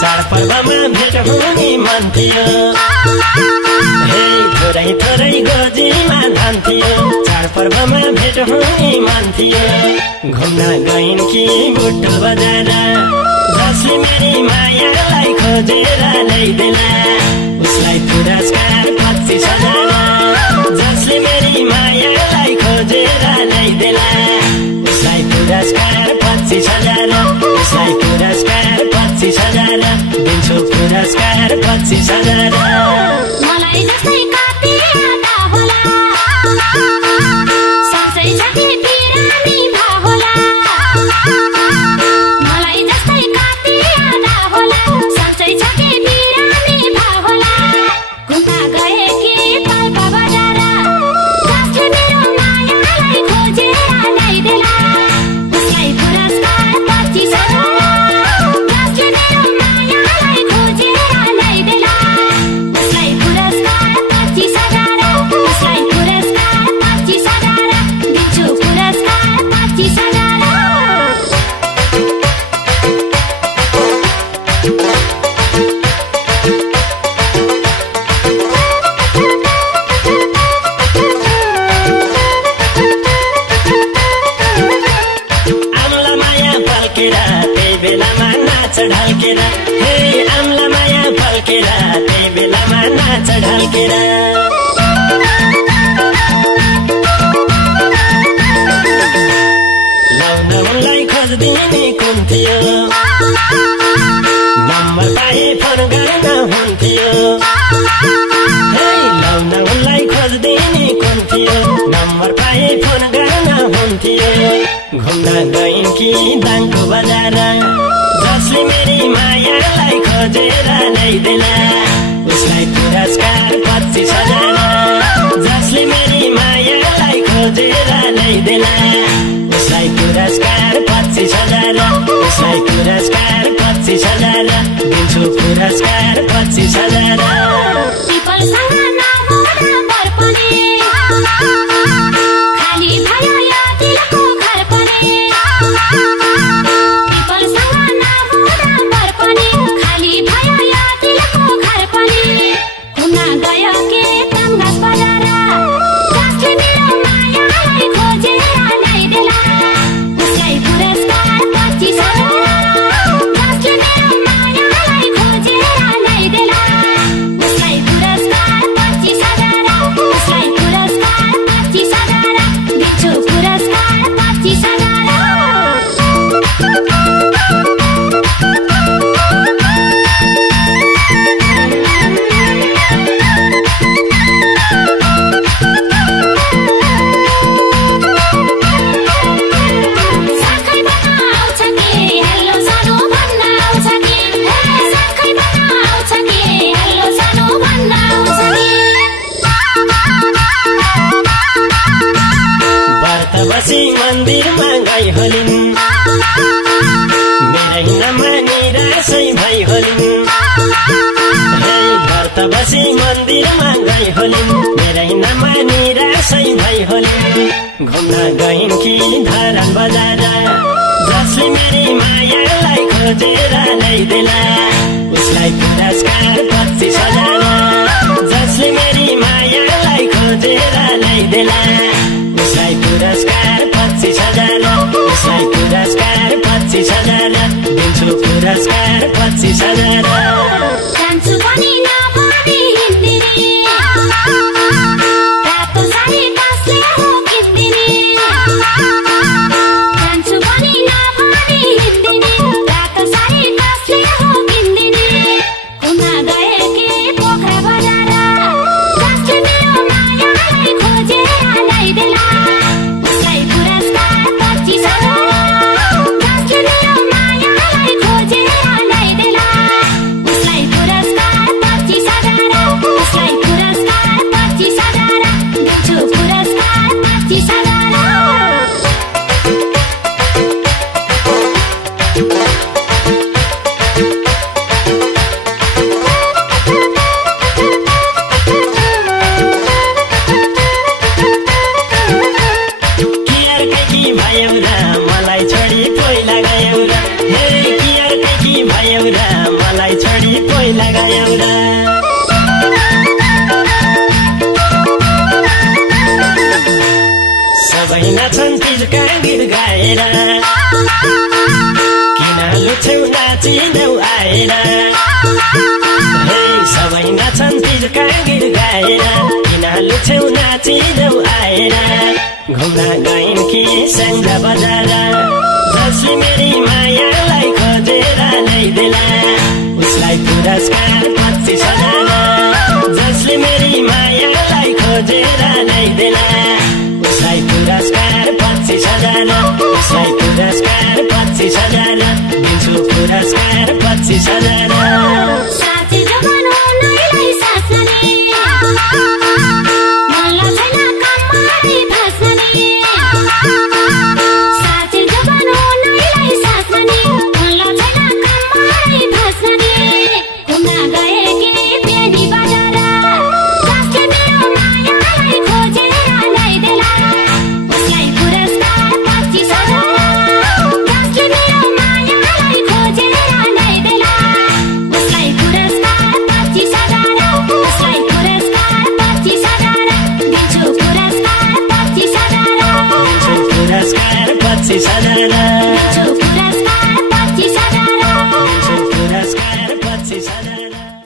चाडपर्वमा भेट हुने मन थियो हे थोरै थोरै गोजीमा धान थियो चाडपर्वमा भेट हुने मन थियो घुम्न गइन् कि बुटुल बजार जसले मेरी मायालाई खोजेर ल्याइदेला उसलाई पुरस्कार 25,000 जसले मेरी मायालाई खोजेर ल्याइदेला उसलाई पुरस्कार 25,000 उसलाई पुरस्कार 25,000 दिन्छु पुरस्कार 25,000 मलाई जस्तै कति आदा होला साँच्चै साथी बिरामी भा होला मलाई जस्तै कति आदा होला साँच्चै साथी बिरामी भा होला घुम्न गए कि पाल्पा बजार जसले मेरो मायालाई खोजेर ल्याइदेला उसलाई पुरस्कार 25,000 ढल्केर हे आम्ला माया फल्केर त्यही बेलामा नाच ढल्केर लाउन उनलाई खोजिदिने कुन थियो नम्बर पाए फोन गर्न हुन्थ्यो हे लाउन उनलाई खोजिदिने कुन थियो नम्बर पाए फोन गर्न हुन्थ्यो घुम्न गइन् कि दाङको बजार जसले मेरी मायालाई खोजेर ल्याइदेला उसलाई पुरस्कार 25,000 जसले मेरी मायालाई खोजेर ल्याइदेला उसलाई पुरस्कार 25,000 उसलाई पुरस्कार 25,000 दिन्छु पुरस्कार 25,000 पिपलसँग नहुँदा बर्पने खाली भयो यो दिलको घर पनि मन्दिरमा गई होलिन् मेरै नमानी रासै भई होलिन् हे व्रत बसी मन्दिरमा गई होलिन् मेरै नमानी रासै भई होलिन् घुम्न गइन् कि धरान बजार जसले मेरी मायालाई खोजेर ल्याइदेला उसलाई पुरस्कार 25,000 जसले मेरी मायालाई खोजेर ल्याइदेला उसलाई पुरस्कार 25,000 उसलाई पुरस्कार 25,000 दिन्छु पुरस्कार 25,000 जान्छु पनि नभनी हिँड्दिने रातो साडी कसले हो किन्दिने जान्छु पनि नभनी हिँड्दिने रातो साडी कसले हो किन्दिने घुम्न गए कि पोखरा बजार जसले मेरो मायालाई खोजेर ल्याइदेला लगायौ र मलाई छोडी पहिला गयौ र हे कियरकै कि भयौ र मलाई छोडी पहिला गयौ र सबै नाच्छन् तिजका गीत गाएर किन लुछौ नाचिदेऊ आएर हे सबै नाच्छन् तिजका गीत गाएर किन लुछौ नाचिदेऊ आएर घुम्न गइन् कि स्याङ्जा बजार जसले मेरी मायालाई खोजेर ल्याइदेला उसलाई पुरस्कार 25,000 जसले मेरी मायालाई खोजेर ल्याइदेला उसलाई पुरस्कार 25,000 उसलाई पुरस्कार 25,000 दिन्छु पुरस्कार 25,000 साँच्चै जवान हो नैलाई सास्ने मल्ल छैन कम्मरी भास्ने साँच्चै जवान हो नैलाई सास्ने मल्ल छैन कम्मरी भास्ने घुम्न गए कि प्यारी बजार जसले मेरो मायालाई खोजेर ल्याइदेला उसलाई पुरस्कार 25,000 जसले मेरो मायालाई खोजेर ल्याइदेला उसलाई पुरस्कार 25,000 उसलाई पुरस्कार 25,000 दिन्छु पुरस्कार 25,000 पुरस्कार 25,000